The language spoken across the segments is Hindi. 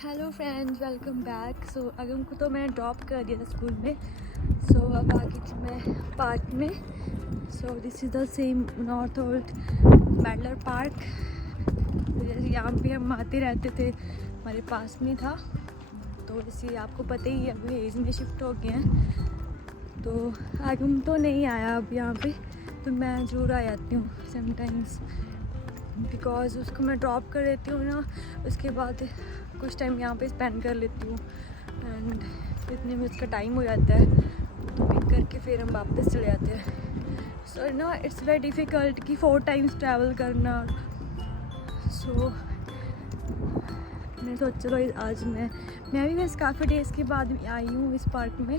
Hello friends, welcome back. So अगम को तो मैंने ड्रॉप कर दिया था स्कूल में। सो अब आ गई थी मैं पार्क में। So this is the same north old Madler park. यहाँ पे हम आते रहते थे, हमारे पास में था। तो इसलिए आपको पता ही है, अभी एज में शिफ्ट हो गए हैं। तो आगम तो नहीं आया अब यहाँ पे, तो मैं ज़रूर आ जाती हूँ समटाइम्स, बिकॉज़ उसको मैं ड्रॉप कर देती हूँ ना, उसके बाद कुछ टाइम यहाँ पे स्पेंड कर लेती हूँ एंड इतने में उसका टाइम हो जाता है, तो पिक करके फिर हम वापस चले जाते हैं। So no it's very difficult कि 4 टाइम्स ट्रैवल करना। सो मैं सोचा चलो आज मैं भी बस काफ़ी डेज़ के बाद आई हूँ इस पार्क में।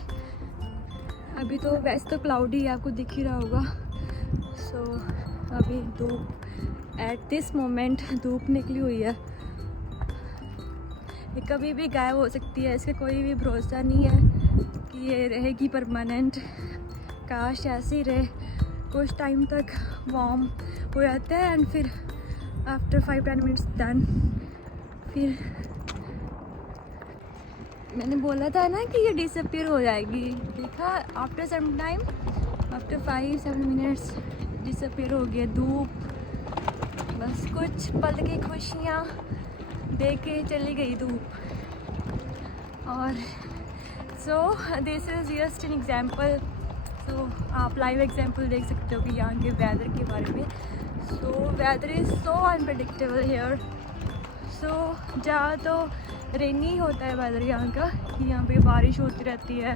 अभी तो वैसे तो क्लाउडी आपको दिख ही रहा होगा। सो अभी धूप एट दिस मोमेंट धूप निकली हुई है, ये कभी भी गायब हो सकती है, इसका कोई भी भरोसा नहीं है कि ये रहेगी परमानेंट। काश ऐसे ही रहे, कुछ टाइम तक वार्म हो जाता है एंड फिर आफ्टर 5-10 मिनट्स दैन फिर मैंने बोला था ना कि ये डिसअपीयर हो जाएगी। देखा, after some time, after 5-7 minutes disappear हो गया धूप। बस कुछ पल की खुशियाँ दे के चली गई धूप। और so this is just an example. So आप लाइव एग्जाम्पल देख सकते हो कि यहाँ के वेदर के बारे में। So weather is so unpredictable here. So ज़्यादा तो रेनी होता है वेदर यहाँ का, कि यहाँ पे बारिश होती रहती है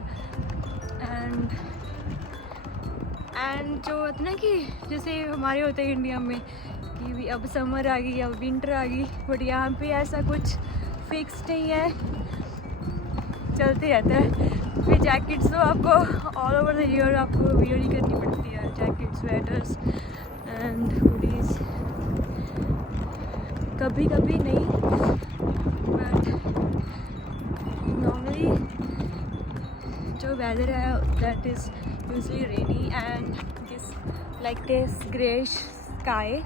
एंड जो होता है ना कि जैसे हमारे होते हैं इंडिया में कि भी अब समर आ गई, अब विंटर आ गई, बट यहाँ पे ऐसा कुछ फिक्स नहीं है, चलते रहता है। फिर जैकेट्स तो आपको ऑल ओवर द ईयर आपको वियर ही करनी पड़ती है, जैकेट, स्वेटर्स एंड हुडीज। कभी कभी नहीं, बट नॉर्मली जो वेदर है that is usually rainy and this like this greyish sky.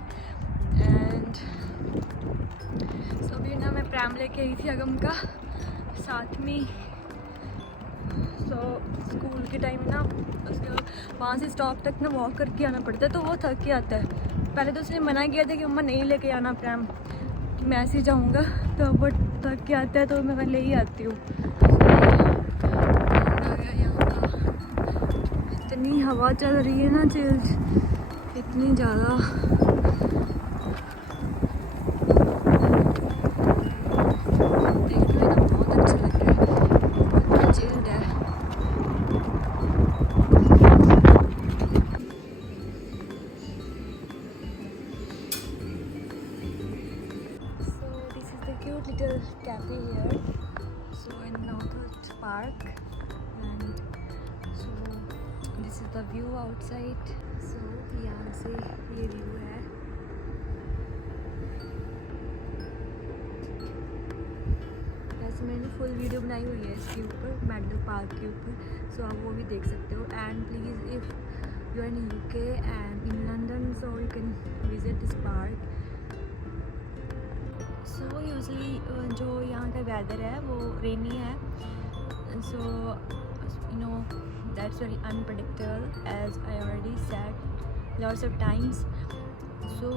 And so अभी ना मैं प्रैम लेके आई थी अगम का साथ में। सो स्कूल के टाइम ना उसके वहाँ से स्टॉप तक ना वॉक करके आना पड़ता है, तो वो थक के आता है। पहले तो उसने मना किया था कि मम्मा नहीं लेके आना प्रैम, कि मैं ऐसे ही जाऊँगा, तो बट थक के आता है तो मैं ले ही आती हूँ। इतनी हवा चल रही है ना चिल्ड, इतनी ज़्यादा। देखने में ना बहुत अच्छा लग रहा है, इतना चिल्ड है। So this is the cute little cafe here. So in Northwood Park, and so this is the view outside. So यहाँ से ये व्यू है। वैसे मैंने फुल वीडियो बनाई हुई है इसके ऊपर, मैडलर पार्क के ऊपर, सो आप वो भी देख सकते हो। And please if you are in UK and in London, so you can visit this park. So usually जो यहाँ का वेदर है वो रेनी है। So you know that's very unpredictable as I already said lots of times. So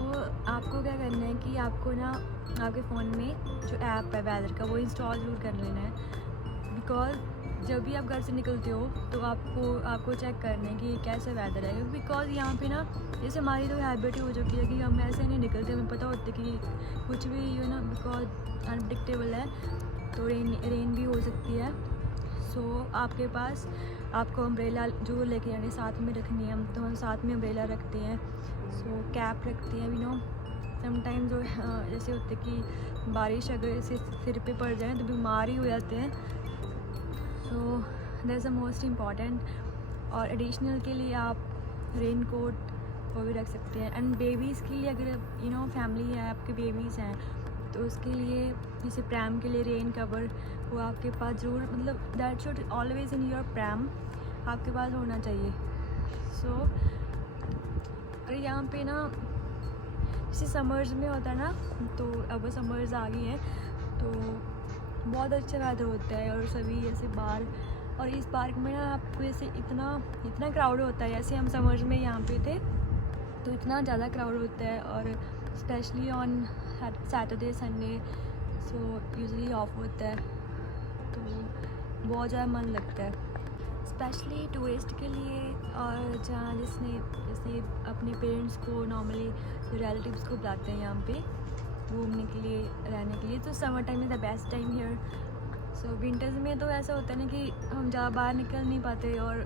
आपको क्या करना है कि आपको ना आपके फ़ोन में जो ऐप है वेदर का वो इंस्टॉल ज़रूर कर लेना है, बिकॉज जब भी आप घर से निकलते हो तो आपको चेक करना है कि कैसा वेदर है। बिकॉज यहाँ पे ना जैसे हमारी तो हैबिट हो चुकी है कि हम ऐसे नहीं निकलते, हमें पता होता है कि कुछ भी यू नो बिकॉज अनप्रडिक्टेबल है, तो रेन भी हो सकती है। सो आपके पास आपको अम्ब्रेला जो लेके जाने साथ में रखनी है, तो हम साथ में अम्ब्रेला रखते हैं। सो कैप रखते हैं, यू नो समटाइम जो जैसे होते कि बारिश अगर ऐसे सिर पे पड़ जाए तो बीमार ही हो जाते हैं। So that is the most important. और एडिशनल के लिए आप रेन कोट वो भी रख सकते हैं। एंड बेबीज़ के लिए अगर यू नो फैमिली है, आपके बेबीज़ हैं, तो उसके लिए जैसे प्रैम के लिए रेन कवर वो आपके पास ज़रूर, मतलब that should always in your pram आपके पास होना चाहिए। सो और यहाँ पे ना जैसे समर्स में होता है ना, तो अब समर्स आ गई हैं, तो बहुत अच्छा वेदर होता है और सभी ऐसे बाहर। और इस पार्क में ना आपको ऐसे इतना इतना क्राउड होता है, जैसे हम समर्स में यहाँ पे थे तो इतना ज़्यादा क्राउड होता है, और specially on Saturday Sunday, so usually of होता है तो बहुत ज़्यादा मन लगता है, स्पेशली टूरिस्ट के लिए। और जहाँ जैसे अपने पेरेंट्स को नॉर्मली रिलेटिव्स को बुलाते हैं यहाँ पे घूमने के लिए, रहने के लिए, तो summer time is the best time here. So winters में तो ऐसा होता है ना कि हम ज़्यादा बाहर निकल नहीं पाते, और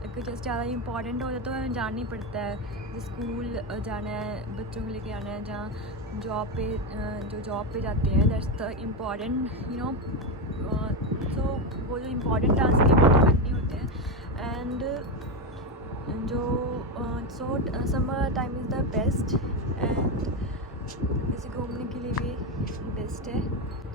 अगर जैसे ज़्यादा इंपॉर्टेंट हो जाए तो हमें जाना ही पड़ता है, जैसे स्कूल जाना है, बच्चों को लेके आना है, जहाँ जॉब पे जाते हैं, that's the important you know. So वो जो इम्पॉर्टेंट टास्क है वो तो करनी होते हैं। And so summer time is the best, and जैसे घूमने के लिए भी बेस्ट है।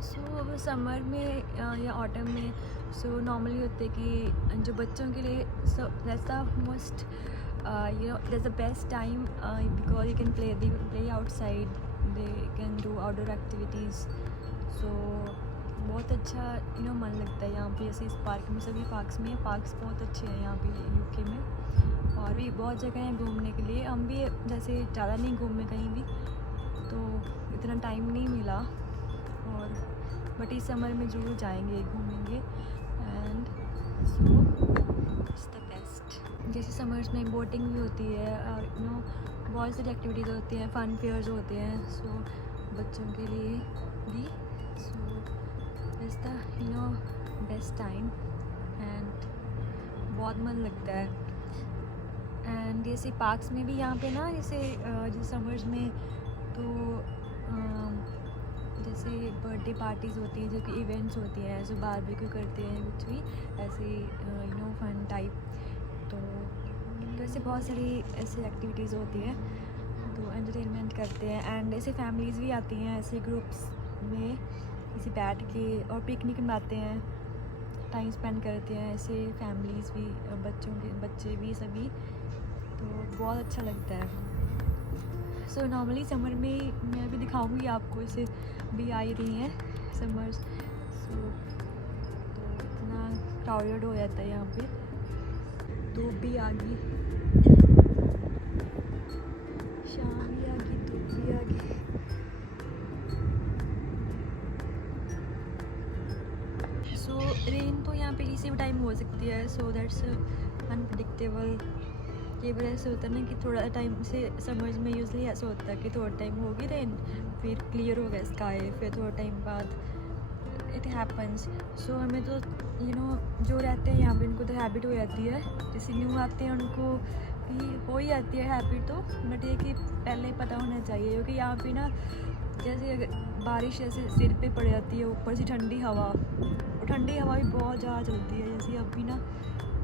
सो समर में या ऑटम में सो नॉर्मली होते कि जो बच्चों के लिए, so that's the most that's the best time because you can play outside, they can do outdoor activities. So बहुत अच्छा मन लगता है यहाँ पे, जैसे इस पार्क में, सभी पार्क्स में, पार्क्स बहुत अच्छे हैं यहाँ पे यूके में, और भी बहुत जगह हैं घूमने के लिए। हम भी जैसे ज़्यादा नहीं घूमे कहीं भी, तो इतना टाइम नहीं मिला, और बट इस समर में ज़रूर जाएंगे, घूमेंगे, and so it's the best. जैसे समर्स में बोटिंग भी होती है, और बहुत सारी एक्टिविटीज़ होती हैं, फन फेयर्स होते हैं, सो बच्चों के लिए भी। So it's the best time, and बहुत मन लगता है। एंड जैसे पार्क्स में भी यहाँ पे ना, जैसे समर्स में तो जैसे बर्थडे पार्टीज़ होती हैं, जो कि इवेंट्स होती हैं, जो बारबेक्यू करते हैं, कुछ भी ऐसे फन टाइप, तो ऐसे बहुत सारी ऐसी एक्टिविटीज़ होती हैं, तो एंटरटेनमेंट करते हैं। एंड ऐसे फैमिलीज़ भी आती हैं ऐसे ग्रुप्स में, ऐसे बैठ के, और पिकनिक मनाते हैं, टाइम स्पेंड करते हैं ऐसे फैमिलीज़ भी, बच्चे भी, सभी, तो बहुत अच्छा लगता है। सो नॉर्मली समर में मैं भी दिखाऊंगी आपको, इसे भी आ ही रही हैं समर्स, सो तो इतना क्राउडेड हो जाता है यहाँ पे, धूप भी आ गई, शाम भी आ गई, धूप भी आ गई। सो रेन तो यहाँ पे किसी भी टाइम हो सकती है, सो दैट्स अनप्रेडिक्टेबल। ये बार ऐसे होता है ना कि थोड़ा टाइम से समर्स में यूजली ऐसा होता है कि थोड़ा टाइम होगी रेन, फिर क्लियर हो गया स्काई, फिर थोड़ा टाइम बाद इट हैपन्स। सो हमें तो जो रहते हैं यहाँ पे, उनको तो हैबिट हो जाती है, जैसे न्यू आते हैं उनको भी हो ही जाती है हैबिट, तो बट ये कि पहले पता होना चाहिए, क्योंकि यहाँ पे ना जैसे अगर बारिश ऐसे सिर पे पड़ जाती है, ऊपर से ठंडी हवा, और ठंडी हवा भी बहुत ज़्यादा चलती है। जैसे अभी ना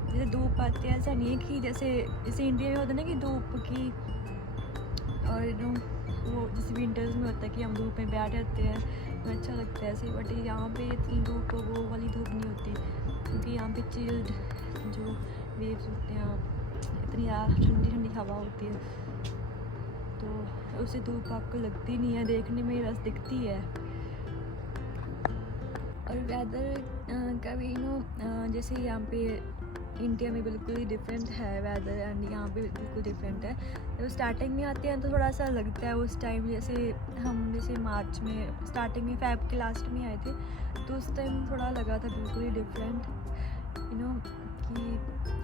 जैसे धूप आती है, ऐसा नहीं है कि जैसे इंडिया में होता है ना कि धूप की, और वो जैसे विंटर्स में होता है कि हम धूप में बैठ जाते हैं तो अच्छा लगता है ऐसे, बट यहाँ पे इतनी धूप, वो वाली धूप नहीं होती, क्योंकि यहाँ पे चिल्ड जो वेव्स होते हैं, इतनी ठंडी ठंडी हवा होती है, तो उससे धूप आपको लगती नहीं है, देखने में बस दिखती है। और वेदर का भी जैसे यहाँ पे इंडिया में बिल्कुल ही डिफरेंट है वेदर, एंड यहाँ पे बिल्कुल डिफरेंट है। जब स्टार्टिंग में आते हैं तो थोड़ा सा लगता है उस टाइम, जैसे मार्च में स्टार्टिंग में, फेब के लास्ट में आए थे, तो उस टाइम थोड़ा लगा था बिल्कुल ही डिफरेंट, कि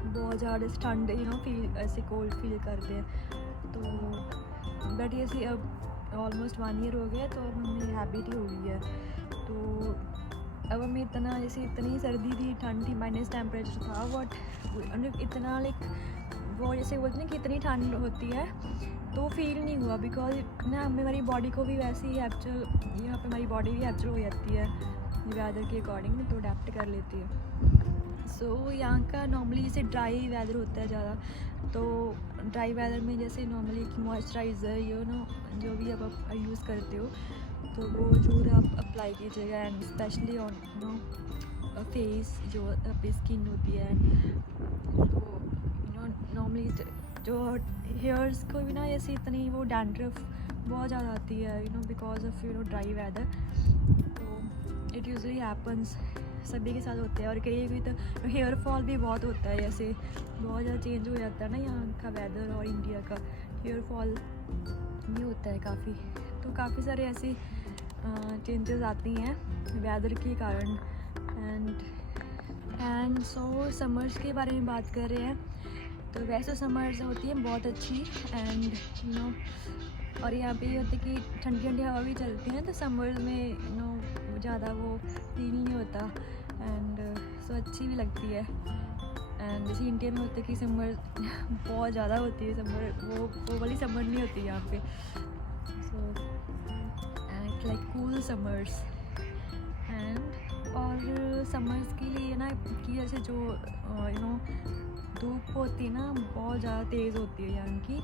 बहुत ज़्यादा ठंड, फील ऐसे कोल्ड फील करते हैं, तो बट जैसे अब ऑलमोस्ट 1 ईयर हो गया, तो अब हमें हैबिट ही हो गई है, तो अब हमें इतना, जैसे इतनी सर्दी थी, ठंड थी, माइनस टेम्परेचर था, बट इतना वो जैसे बोलते हैं कि इतनी ठंड होती है तो फील नहीं हुआ, बिकॉज ना हमारी बॉडी को भी वैसे ही एक्चुअल, यहाँ पे हमारी बॉडी भी एक्चुअल हो जाती है वेदर के अकॉर्डिंग, तो अडेप्ट कर लेती है। सो यहाँ का नॉर्मली जैसे ड्राई वेदर होता है ज़्यादा, तो ड्राई वेदर में जैसे नॉर्मली मॉइस्चराइज़र जो भी आप यूज़ करते हो, तो वो ज़रूर आप अप्लाई कीजिएगा, एंड स्पेशली ऑन फेस, जो आपकी स्किन होती है, तो नॉर्मली जो हेयर्स को भी ना जैसे इतनी वो डैंड्रफ बहुत ज़्यादा आती है, बिकॉज ऑफ ड्राई वेदर, तो इट यूजली हैपन्स, सभी के साथ होते हैं। और कई कई तो हेयर फॉल भी बहुत होता है, जैसे बहुत ज़्यादा चेंज हो जाता है ना यहाँ का वेदर और इंडिया का, हेयर फॉल भी होता है काफ़ी। तो काफ़ी सारे ऐसे चेंजेस आती हैं वेदर के कारण। एंड सो समर्स के बारे में बात कर रहे हैं, तो वैसे समर्स होती हैं बहुत अच्छी एंड यू नो, और यहाँ पे ये होता है कि ठंडी ठंडी हवा भी चलती है, तो समर में यू नो ज़्यादा वो फील नहीं होता एंड सो अच्छी भी लगती है। एंड जैसे इंडिया में होता है कि समर बहुत ज़्यादा होती है, समर वो वाली समर नहीं होती यहाँ पे। So it's like cool summers. And और समर्स के लिए ना कि जैसे जो यू नो धूप होती है ना बहुत ज़्यादा तेज़ होती है यहाँ की,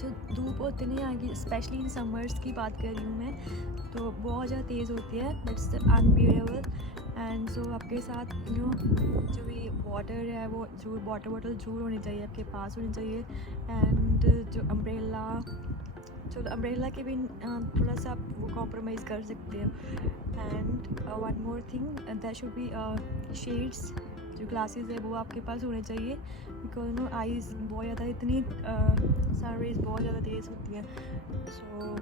जो धूप होती है ना यहाँ की, स्पेशली इन समर्स की बात कर रही हूँ मैं, तो बहुत ज़्यादा तेज़ होती है, दैट्स अनबियरेबल। एंड सो आपके साथ यू नो जो भी वाटर है वो जरूर, वाटर बॉटल जरूर होनी चाहिए, आपके पास होनी चाहिए। एंड जो अम्ब्रेला, चलो अम्ब्रेला के भी थोड़ा सा आप वो कॉम्प्रोमाइज़ कर सकते हैं। And one more thing, that should be shades, जो ग्लासेस है वो आपके पास होने चाहिए, बिकॉज नो आईज़ बहुत ज़्यादा इतनी सन रेज बहुत ज़्यादा तेज़ होती है। So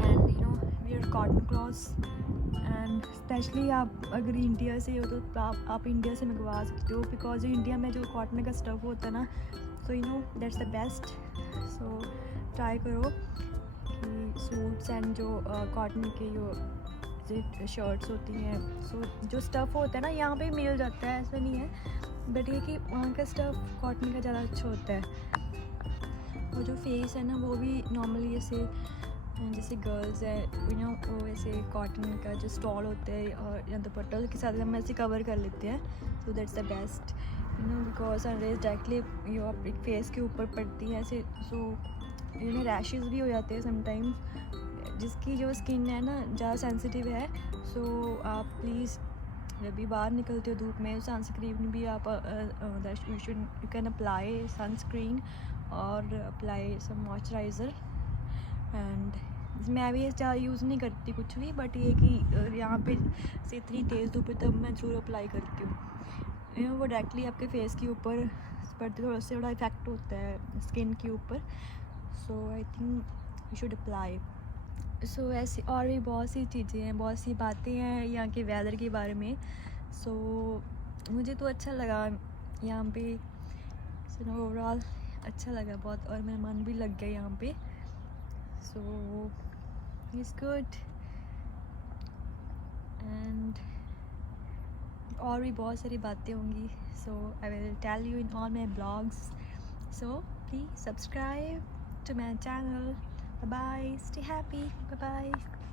and you know wear cotton clothes, and specially आप अगर इंडिया से हो तो आप इंडिया से मंगवा सकते हो, बिकॉज इंडिया में जो कॉटन का स्टफ़ होता है ना, सो you know that's the best. So try करो कि सूट्स एंड जो कॉटन के जो शर्ट्स होती हैं, सो जो स्टफ़ होता है ना यहाँ पे मिल जाता है, ऐसा नहीं है, बट ये कि वहाँ का स्टफ़ कॉटन का ज़्यादा अच्छा होता है। और जो फेस है ना वो भी नॉर्मली जैसे गर्ल्स है यू नो वो ऐसे कॉटन का जो स्टॉल होता है और या दुपट्टा के साथ हम ऐसे कवर कर लेते हैं, so that's the best you know, because sunrays directly यो अपने फेस के ऊपर पड़ती है ऐसे, सो यू नो रैशेस भी हो जाते हैं समटाइम्स, जिसकी जो स्किन है ना ज़्यादा सेंसिटिव है। सो आप प्लीज़ जब भी बाहर निकलते हो धूप में, सनस्क्रीन भी आप यू कैन अप्लाई सनस्क्रीन और अप्लाई सम मॉइस्चराइज़र। एंड मैं भी ज़्यादा यूज़ नहीं करती कुछ भी, बट ये कि यहाँ पे से इतनी तेज़ धूप है तब मैं ज़रूर अप्लाई करती हूँ, यू नो वो डायरेक्टली आपके फेस के ऊपर पड़ते, थोड़ा सा बड़ा इफेक्ट होता है स्किन के ऊपर। So I think you should apply. So ऐसी और भी बहुत सी चीज़ें हैं, बहुत सी बातें हैं यहाँ के वेदर के बारे में। सो मुझे तो अच्छा लगा यहाँ पे, सो ओवरऑल अच्छा लगा बहुत, और मेरा मन भी लग गया यहाँ पे। So it's good. एंड और भी बहुत सारी बातें होंगी, so I will tell you in all my blogs, so please subscribe to my channel. Bye bye, stay happy, bye bye.